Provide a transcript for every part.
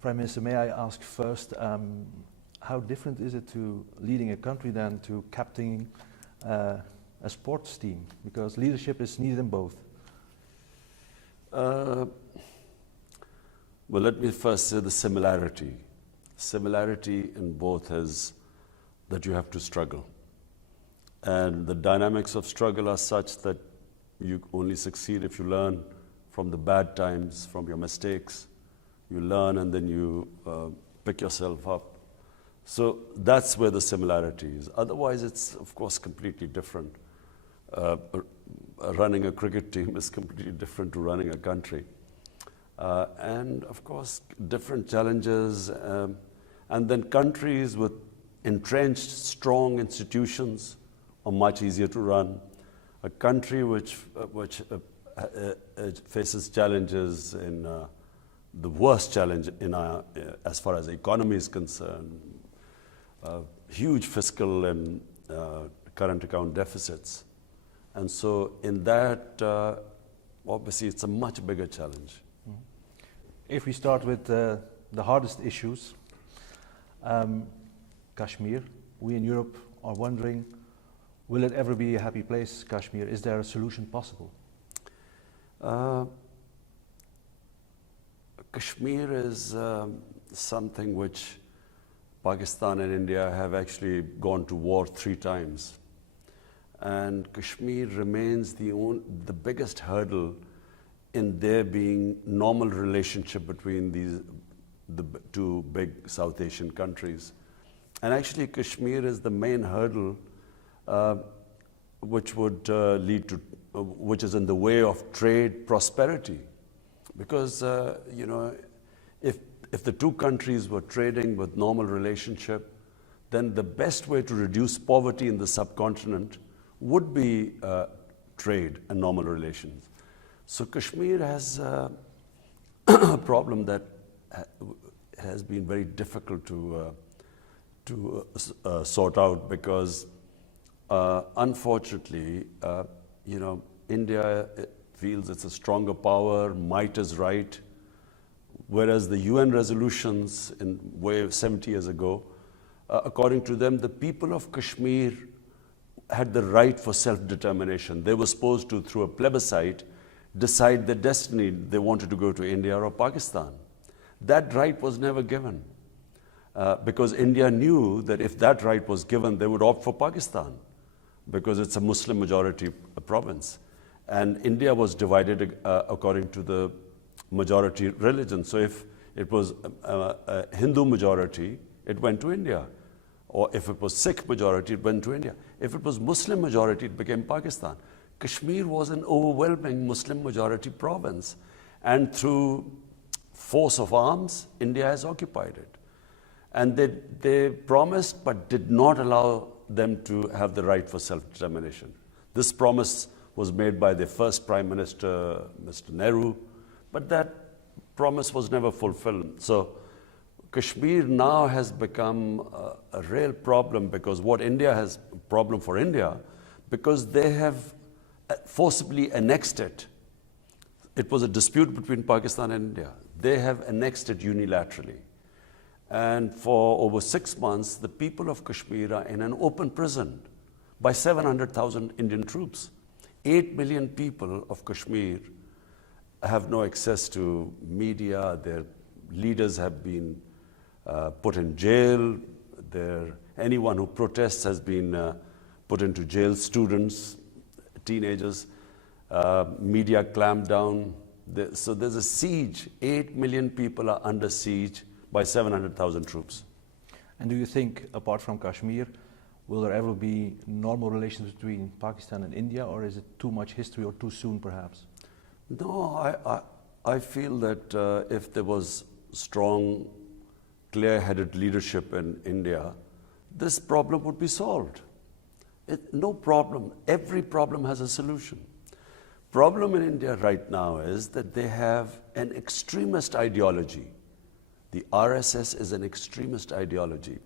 Prime Minister, may I ask first, how different is it to leading a country than to captaining a sports team? Because leadership is needed in both. Well, let me first say the similarity. Similarity in both is that you have to struggle. And the dynamics of struggle are such that you only succeed if you learn from the bad times, from your mistakes. You learn and then you pick yourself up. So that's where the similarity is. Otherwise, it's, of course, completely different. Running a cricket team is completely different to running a country. And, of course, different challenges. And then countries with entrenched, strong institutions are much easier to run. A country which faces challenges in the worst challenge in as far as the economy is concerned, huge fiscal and current account deficits. And so in that, obviously, it's a much bigger challenge. If we start with the hardest issues, Kashmir, we in Europe are wondering, will it ever be a happy place, Kashmir? Is there a solution possible? Kashmir is something which Pakistan and India have actually gone to war 3 times. And Kashmir remains the biggest hurdle in there being normal relationship between the 2 big South Asian countries. And actually Kashmir is the main hurdle which would lead to, which is in the way of trade prosperity. Because, you know, if the 2 countries were trading with normal relationship, then the best way to reduce poverty in the subcontinent would be trade and normal relations. So Kashmir has a problem that has been very difficult to sort out because, unfortunately, you know, India feels it's a stronger power, might is right, whereas the UN resolutions in way 70 years ago, according to them, the people of Kashmir had the right for self-determination. They were supposed to, through a plebiscite, decide their destiny. They wanted to go to India or Pakistan. That right was never given because India knew that if that right was given, they would opt for Pakistan because it's a Muslim majority province. And India was divided according to the majority religion. So if it was a Hindu majority, it went to India. Or if it was Sikh majority, it went to India. If it was Muslim majority, it became Pakistan. Kashmir was an overwhelming Muslim majority province. And through force of arms, India has occupied it. And they promised but did not allow them to have the right for self-determination. This promise was made by the first Prime Minister, Mr. Nehru, but that promise was never fulfilled. So Kashmir now has become a real problem because what India has a problem for India, because they have forcibly annexed it. It was a dispute between Pakistan and India. They have annexed it unilaterally. And for over 6 months, the people of Kashmir are in an open prison by 700,000 Indian troops. 8 million people of Kashmir have no access to media. Their leaders have been put in jail. Anyone who protests has been put into jail. Students, teenagers, media clamped down. So there's a siege. 8 million people are under siege by 700,000 troops. And do you think, apart from Kashmir, will there ever be normal relations between Pakistan and India, or is it too much history or too soon, perhaps? No, I feel that if there was strong, clear-headed leadership in India, this problem would be solved. No problem. Every problem has a solution. Problem in India right now is that they have an extremist ideology. The RSS is an extremist ideology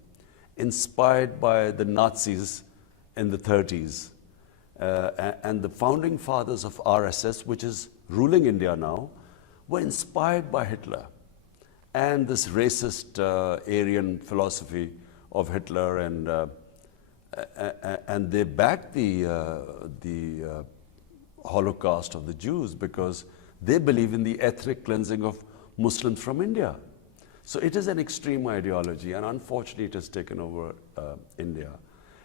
inspired by the Nazis in the 30s. And the founding fathers of RSS, which is ruling India now, were inspired by Hitler. and this racist Aryan philosophy of Hitler, and they backed the Holocaust of the Jews because they believe in the ethnic cleansing of Muslims from India. So it is an extreme ideology, and unfortunately it has taken over India.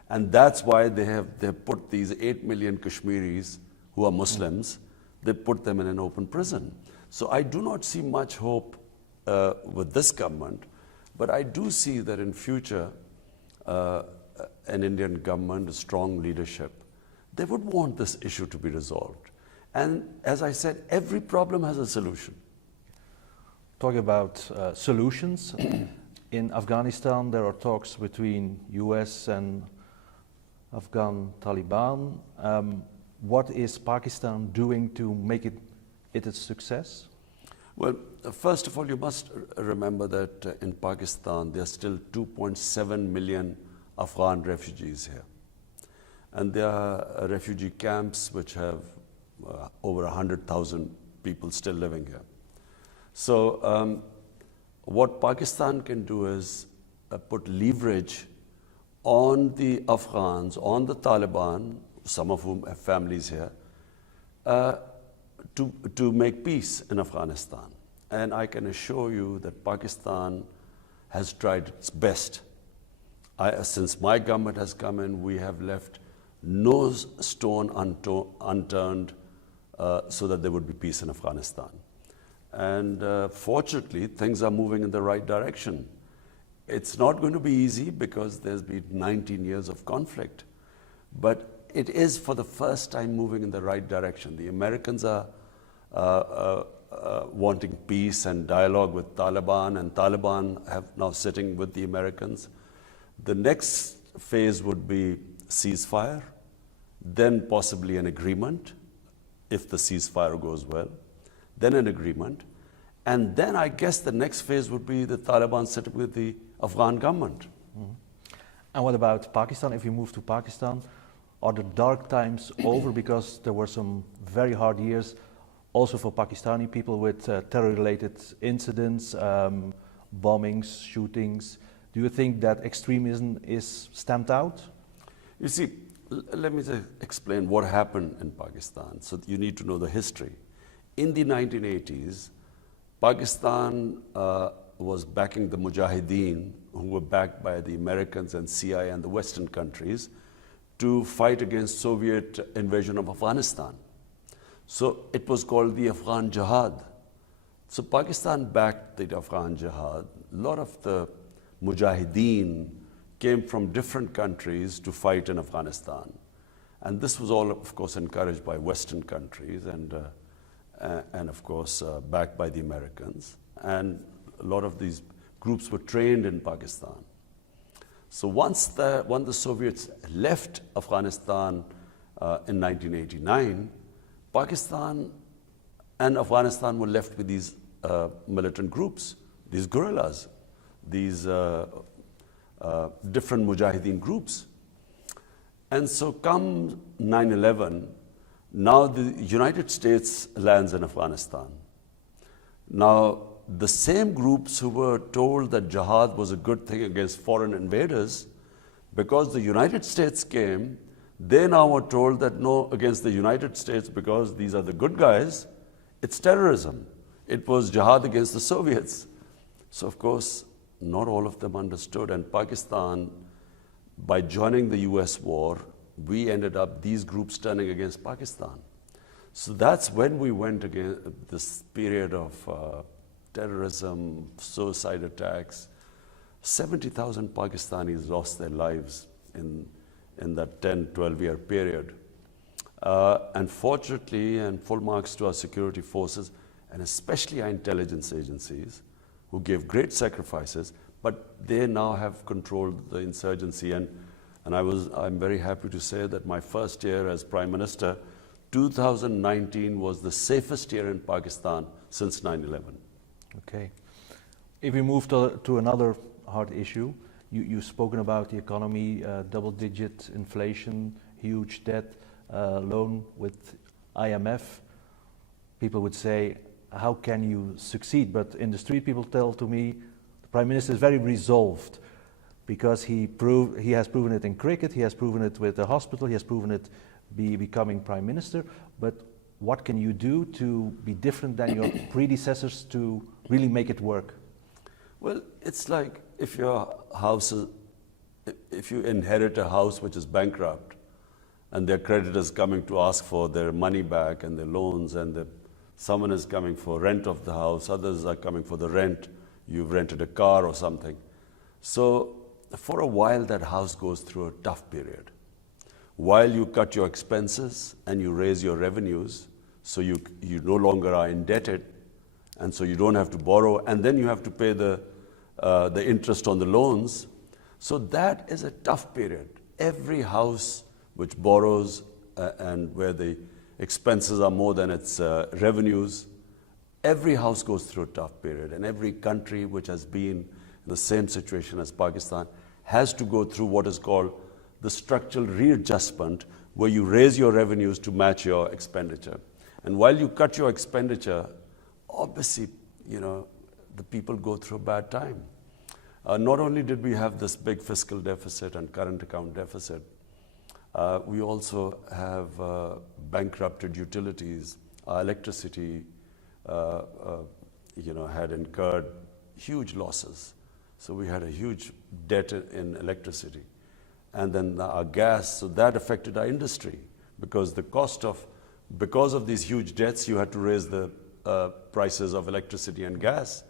And that's why they have put these 8 million Kashmiris who are Muslims, they put them in an open prison. So I do not see much hope with this government, but I do see that in future, an Indian government, a strong leadership, they would want this issue to be resolved. And as I said, every problem has a solution. Talking about solutions, in Afghanistan there are talks between US and Afghan Taliban. What is Pakistan doing to make it a success? Well, first of all, you must remember that in Pakistan there are still 2.7 million Afghan refugees here. And there are refugee camps which have over 100,000 people still living here. So what Pakistan can do is put leverage on the Afghans, on the Taliban, some of whom have families here, to make peace in Afghanistan. And I can assure you that Pakistan has tried its best. Since my government has come in, we have left no stone unturned so that there would be peace in Afghanistan. And fortunately, things are moving in the right direction. It's not going to be easy because there's been 19 years of conflict, but it is for the first time moving in the right direction. The Americans are wanting peace and dialogue with Taliban, and Taliban have now sitting with the Americans. The next phase would be ceasefire, then possibly an agreement, if the ceasefire goes well, then an agreement, and then I guess the next phase would be the Taliban sitting with the Afghan government. Mm-hmm. And what about Pakistan? If you move to Pakistan, are the dark times over? Because there were some very hard years also for Pakistani people with terror-related incidents, bombings, shootings. Do you think that extremism is stamped out? You see, let me explain what happened in Pakistan. So you need to know the history. In the 1980s, Pakistan was backing the Mujahideen, who were backed by the Americans and CIA and the Western countries, to fight against Soviet invasion of Afghanistan. So it was called the Afghan Jihad. So Pakistan backed the Afghan Jihad. A lot of the Mujahideen came from different countries to fight in Afghanistan. And this was all, of course, encouraged by Western countries and of course, backed by the Americans. And a lot of these groups were trained in Pakistan. So when the Soviets left Afghanistan in 1989, Pakistan and Afghanistan were left with these militant groups, these guerrillas, these different Mujahideen groups. And so come 9/11, now the United States lands in Afghanistan. Now, the same groups who were told that jihad was a good thing against foreign invaders, because the United States came, they now were told that no, against the United States, because these are the good guys, it's terrorism. It was jihad against the Soviets. So of course, not all of them understood, and Pakistan, by joining the US war, we ended up these groups turning against Pakistan. So that's when we went against this period of terrorism, suicide attacks. 70,000 Pakistanis lost their lives in that 10, 12-year period. And fortunately, and full marks to our security forces, and especially our intelligence agencies, who gave great sacrifices, but they now have controlled the insurgency. And I'm very happy to say that my first year as Prime Minister, 2019 was the safest year in Pakistan since 9/11. Okay. If we move to another hard issue, you've spoken about the economy, double-digit inflation, huge debt, loan with IMF. People would say how can you succeed? But in the street, people tell to me, the Prime Minister is very resolved because he has proven it in cricket, he has proven it with the hospital, he has proven it becoming Prime Minister. But what can you do to be different than your predecessors to really make it work? Well, it's like if you inherit a house which is bankrupt and their creditors coming to ask for their money back and their loans, and someone is coming for rent of the house, others are coming for the rent, you've rented a car or something. So for a while that house goes through a tough period. While you cut your expenses and you raise your revenues, so you no longer are indebted, and so you don't have to borrow, and then you have to pay the interest on the loans. So that is a tough period. Every house which borrows and where the expenses are more than its revenues, every house goes through a tough period, and every country which has been in the same situation as Pakistan has to go through what is called the structural readjustment, where you raise your revenues to match your expenditure. And while you cut your expenditure, obviously, the people go through a bad time. Not only did we have this big fiscal deficit and current account deficit, we also have bankrupted utilities. Our electricity, had incurred huge losses. So we had a huge debt in electricity. And then our gas, so that affected our industry, because because of these huge debts, you had to raise the prices of electricity and gas.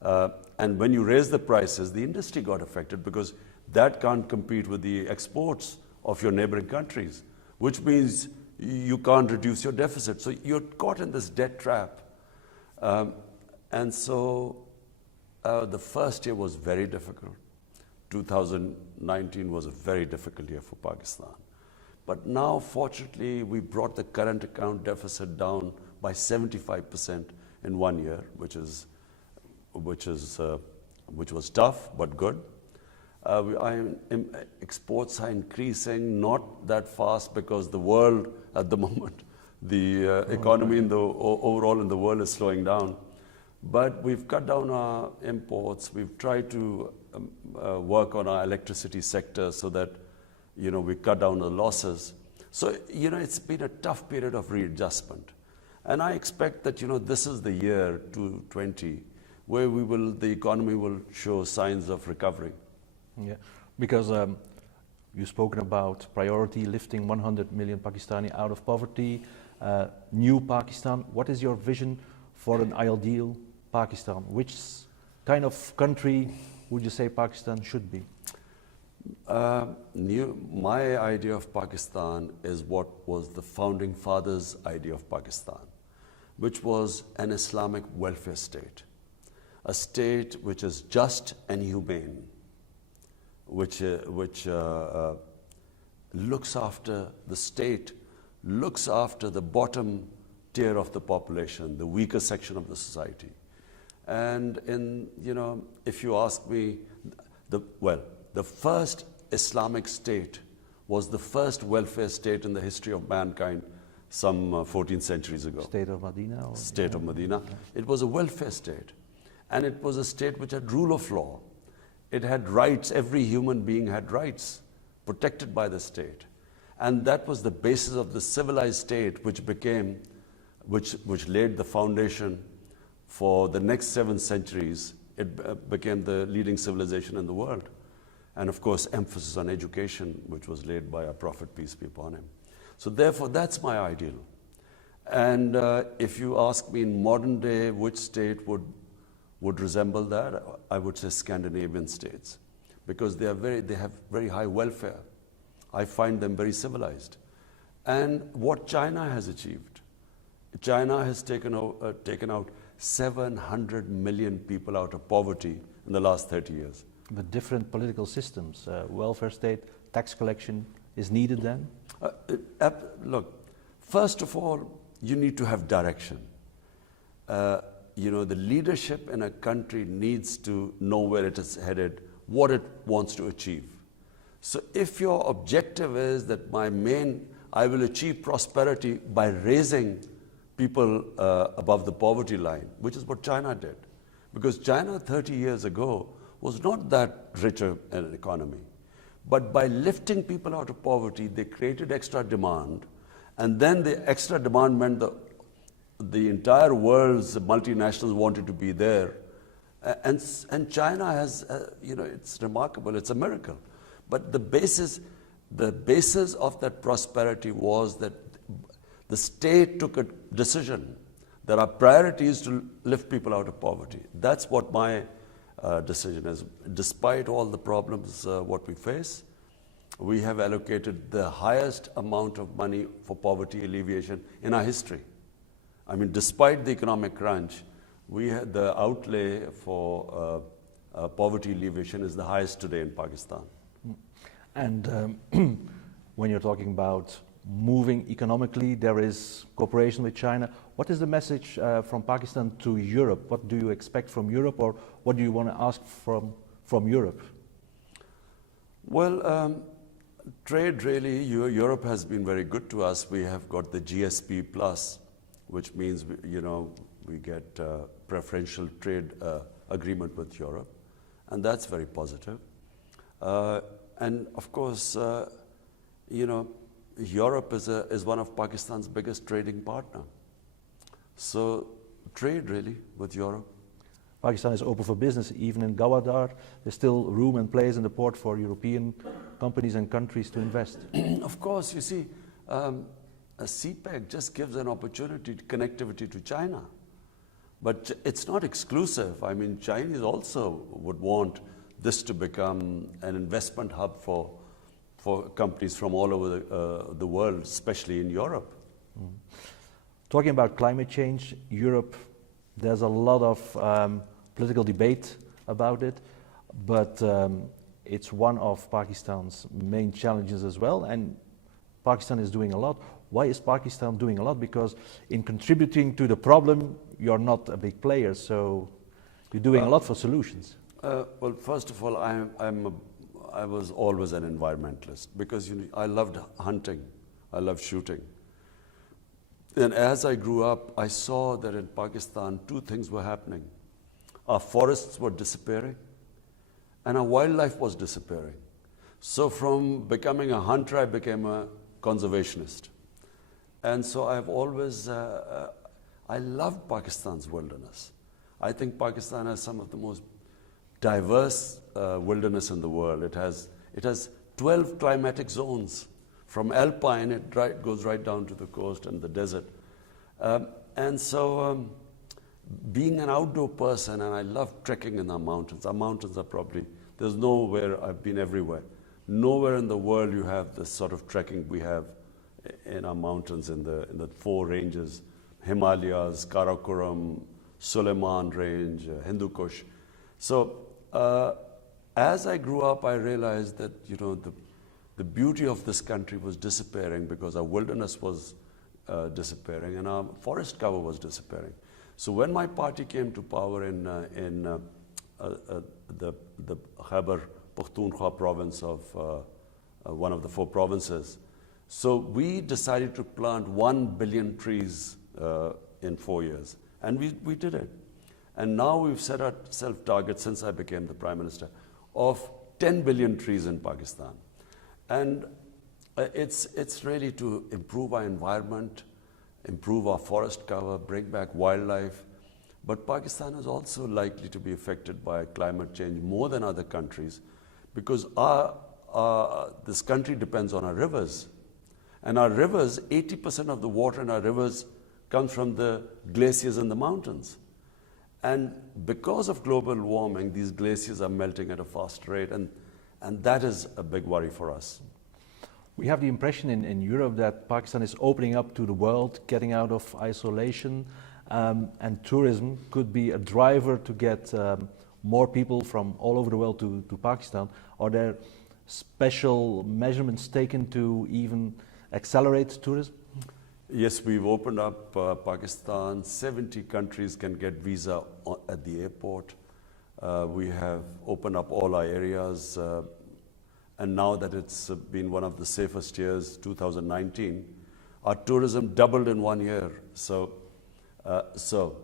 And when you raise the prices, the industry got affected, because that can't compete with the exports of your neighboring countries, which means you can't reduce your deficit. So you're caught in this debt trap. And so the first year was very difficult. 2019 was a very difficult year for Pakistan. But now, fortunately, we brought the current account deficit down by 75% in 1 year, which was tough but good. Exports are increasing, not that fast, because the world at the moment, the economy overall in the world is slowing down. But we've cut down our imports. We've tried to work on our electricity sector so that we cut down the losses. So it's been a tough period of readjustment, and I expect that this is the year 2020 where the economy will show signs of recovery. Yeah, because you've spoken about priority, lifting 100 million Pakistani out of poverty, new Pakistan. What is your vision for an ideal Pakistan? Which kind of country would you say Pakistan should be? My idea of Pakistan is what was the founding fathers' idea of Pakistan, which was an Islamic welfare state, a state which is just and humane, which looks after the state, looks after the bottom tier of the population, the weaker section of the society. And if you ask me, the first Islamic state was the first welfare state in the history of mankind some 14 centuries ago. State of Medina? State of Medina. It was a welfare state. And it was a state which had rule of law. It had rights. Every human being had rights protected by the state. And that was the basis of the civilized state, which laid the foundation for the next 7 centuries. It became the leading civilization in the world. And of course, emphasis on education, which was laid by our Prophet, peace be upon him. So therefore, that's my ideal. And if you ask me in modern day, which state would resemble that, I would say Scandinavian states, because they have very high welfare. I find them very civilized. And what China has achieved, China has taken out 700 million people out of poverty in the last 30 years. But different political systems, welfare state, tax collection is needed then? Look, first of all, you need to have direction. The leadership in a country needs to know where it is headed, what it wants to achieve. So if your objective is that I will achieve prosperity by raising people above the poverty line, which is what China did. Because China 30 years ago was not that richer an economy. But by lifting people out of poverty, they created extra demand. And then the extra demand meant the entire world's multinationals wanted to be there. And China has, it's remarkable, it's a miracle. But the basis of that prosperity was that the state took a decision that our priority is to lift people out of poverty. That's what my decision is. Despite all the problems what we face, we have allocated the highest amount of money for poverty alleviation in our history. I mean, despite the economic crunch, we had the outlay for poverty alleviation is the highest today in Pakistan. And when you're talking about moving economically, there is cooperation with China. What is the message from Pakistan to Europe? What do you expect from Europe, or what do you want to ask from Europe? Well, trade really, Europe has been very good to us. We have got the GSP plus, which means we get preferential trade agreement with Europe, and that's very positive. And of course, Europe is one of Pakistan's biggest trading partner. So trade really with Europe. Pakistan is open for business. Even in Gawadar, there's still room and place in the port for European companies and countries to invest. Of course, you see, a CPEC just gives an opportunity to connectivity to China. But it's not exclusive. I mean, Chinese also would want this to become an investment hub for companies from all over the world, especially in Europe. Mm. Talking about climate change, Europe, there's a lot of political debate about it, but it's one of Pakistan's main challenges as well, and Pakistan is doing a lot. Why is Pakistan doing a lot? Because in contributing to the problem, you're not a big player, so you're doing a lot for solutions. Well, first of all, I was always an environmentalist because I loved hunting, I loved shooting. And as I grew up, I saw that in Pakistan, two things were happening. Our forests were disappearing, and our wildlife was disappearing. So from becoming a hunter, I became a conservationist. And so I've always, I love Pakistan's wilderness. I think Pakistan has some of the most diverse wilderness in the world. It has 12 climatic zones. From alpine, it goes right down to the coast and the desert. And so being an outdoor person, and I love trekking in our mountains. Our mountains are probably, there's nowhere, I've been everywhere. Nowhere in the world you have the sort of trekking we have in our mountains in the four ranges, Himalayas, Karakoram, Suleiman Range, Hindu Kush. So as I grew up, I realized that the beauty of this country was disappearing because our wilderness was disappearing and our forest cover was disappearing. So when my party came to power in the Khyber Pakhtunkhwa province of one of the four provinces, so we decided to plant 1 billion trees in 4 years, and we did it. And now we've set ourselves targets since I became the Prime Minister of 10 billion trees in Pakistan. And it's really to improve our environment, improve our forest cover, bring back wildlife. But Pakistan is also likely to be affected by climate change more than other countries because this country depends on our rivers. And our rivers, 80% of the water in our rivers comes from the glaciers in the mountains. And because of global warming, these glaciers are melting at a fast rate, and that is a big worry for us. We have the impression in Europe that Pakistan is opening up to the world, getting out of isolation, and tourism could be a driver to get more people from all over the world to Pakistan. Are there special measurements taken to even accelerate tourism? Yes, we've opened up Pakistan. 70 countries can get visa at the airport. We have opened up all our areas. And now that it's been one of the safest years, 2019, our tourism doubled in 1 year. So So,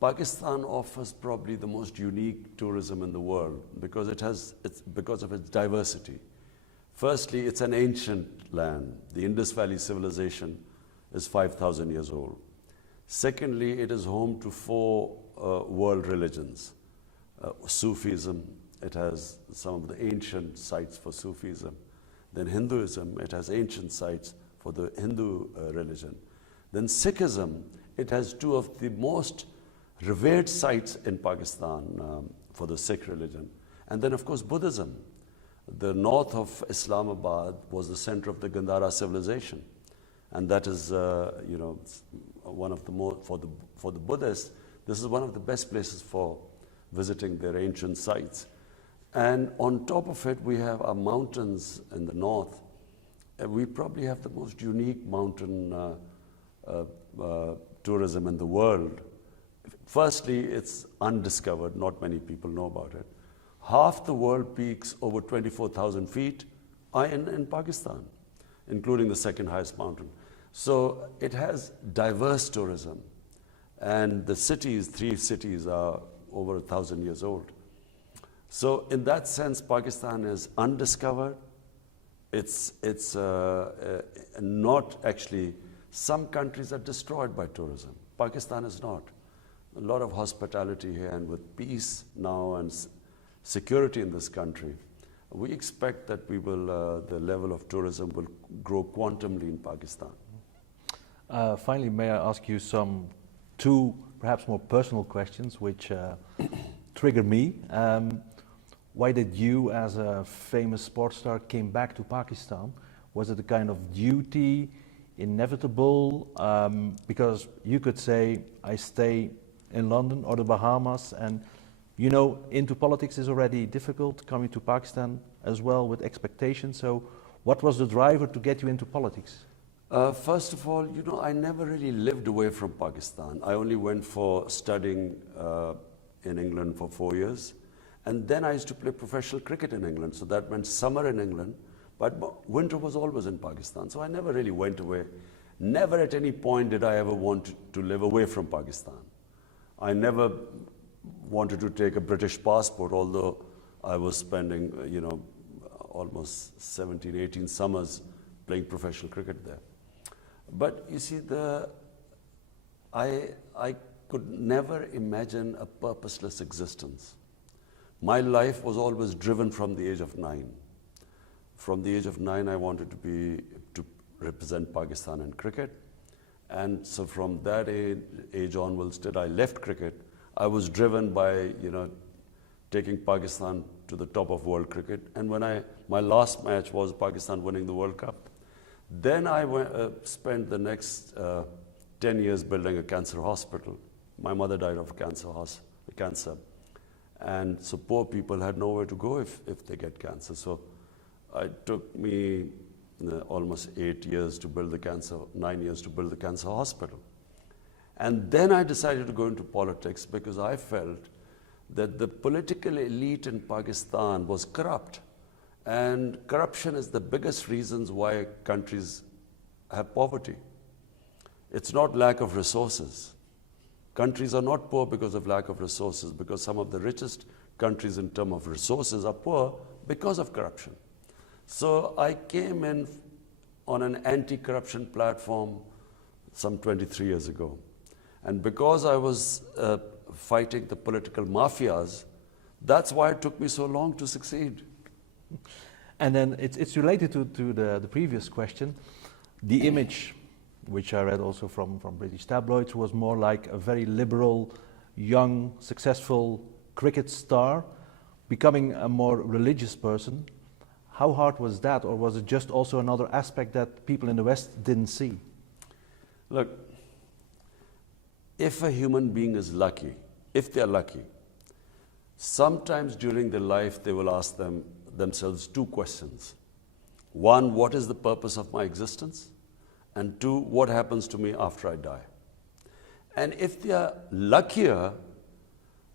Pakistan offers probably the most unique tourism in the world because it's because of its diversity. Firstly, it's an ancient land. The Indus Valley civilization is 5,000 years old. Secondly, it is home to four world religions. Sufism, it has some of the ancient sites for Sufism. Then Hinduism, it has ancient sites for the Hindu religion. Then Sikhism, it has two of the most revered sites in Pakistan for the Sikh religion. And then, of course, Buddhism. The north of Islamabad was the center of the Gandhara civilization. And that is, one of the more, for the Buddhists, this is one of the best places for visiting their ancient sites. And on top of it, we have our mountains in the north. We probably have the most unique mountain tourism in the world. Firstly, it's undiscovered. Not many people know about it. Half the world peaks over 24,000 feet are in Pakistan, including the second highest mountain. So it has diverse tourism. And the cities, 3 cities, are over 1,000 years old. So in that sense, Pakistan is undiscovered. It's not actually, some countries are destroyed by tourism. Pakistan is not. A lot of hospitality here, and with peace now and security in this country, we expect that the level of tourism will grow quantumly in Pakistan. Finally, may I ask you two perhaps more personal questions which trigger me. Why did you, as a famous sports star, came back to Pakistan? Was it a kind of duty, inevitable? Because you could say, I stay in London or the Bahamas, and into politics is already difficult, coming to Pakistan as well with expectations. So what was the driver to get you into politics? First of all, I never really lived away from Pakistan. I only went for studying in England for 4 years. And then I used to play professional cricket in England. So that meant summer in England, but winter was always in Pakistan. So I never really went away. Never at any point did I ever want to live away from Pakistan. I never wanted to take a British passport, although I was spending, almost 17, 18 summers playing professional cricket there. But you see, I could never imagine a purposeless existence. My life was always driven from the age of 9. From the age of 9, I wanted to represent Pakistan in cricket. And so from that age onwards, till I left cricket, I was driven by, taking Pakistan to the top of world cricket. And my last match was Pakistan winning the World Cup. Then I spent the next 10 years building a cancer hospital. My mother died of cancer. And so poor people had nowhere to go if they get cancer. So it took me almost 8 years to build 9 years to build the cancer hospital. And then I decided to go into politics because I felt that the political elite in Pakistan was corrupt. And corruption is the biggest reasons why countries have poverty. It's not lack of resources. Countries are not poor because of lack of resources, because some of the richest countries in terms of resources are poor because of corruption. So I came in on an anti-corruption platform some 23 years ago. And because I was fighting the political mafias, that's why it took me so long to succeed. And then it's related to the previous question. The image, which I read also from British tabloids, was more like a very liberal, young, successful cricket star, becoming a more religious person. How hard was that, or was it just also another aspect that people in the West didn't see? Look, if a human being is lucky, if they're lucky, sometimes during their life they will ask themselves 2 questions. 1, what is the purpose of my existence? And 2, what happens to me after I die? And if they are luckier,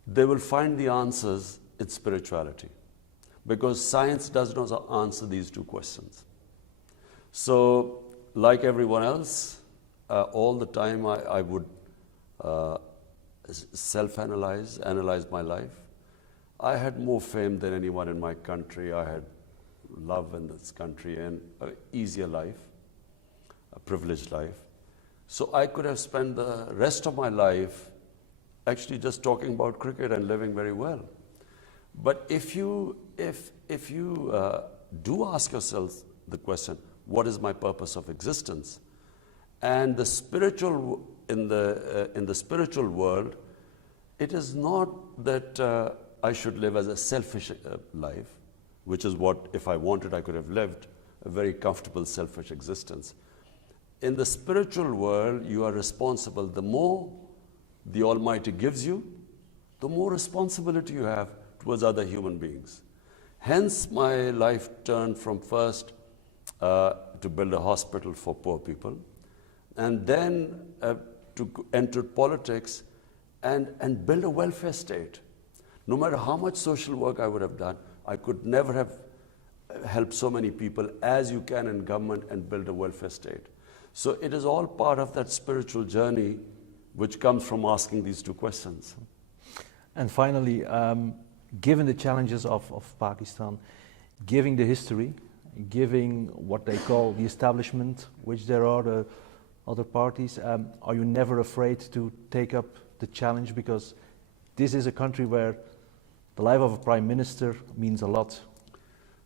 they will find the answers in spirituality, because science does not answer these 2 questions. So, like everyone else, all the time I would self-analyze, analyze my life. I had more fame than anyone in my country. I had love in this country and an easier life, a privileged life. So I could have spent the rest of my life actually just talking about cricket and living very well. But if you do ask yourself the question, what is my purpose of existence? And the spiritual in the spiritual world, it is not that I should live as a selfish life, which is what, if I wanted, I could have lived a very comfortable, selfish existence. In the spiritual world, you are responsible. The more the Almighty gives you, the more responsibility you have towards other human beings. Hence, my life turned from first to build a hospital for poor people, and then to enter politics and build a welfare state. No matter how much social work I would have done, I could never have helped so many people as you can in government and build a welfare state. So it is all part of that spiritual journey which comes from asking these two questions. And finally, given the challenges of Pakistan, given the history, given what they call the establishment, which there are the other parties, are you never afraid to take up the challenge? Because this is a country where the life of a prime minister means a lot.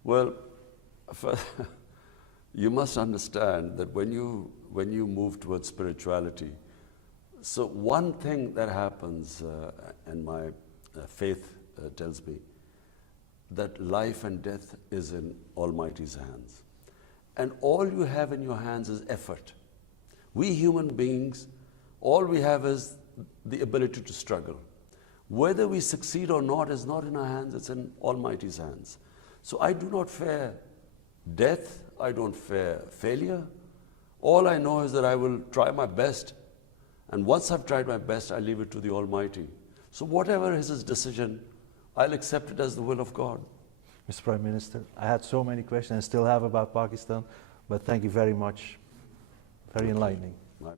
Well, you must understand that when you move towards spirituality, so one thing that happens, and my faith tells me, that life and death is in Almighty's hands. And all you have in your hands is effort. We human beings, all we have is the ability to struggle. Whether we succeed or not is not in our hands, it's in Almighty's hands. So I do not fear death, I don't fear failure. All I know is that I will try my best, and once I've tried my best, I leave it to the Almighty. So whatever is His decision, I'll accept it as the will of God. Mr. Prime Minister, I had so many questions and still have about Pakistan, but thank you very much. Very enlightening.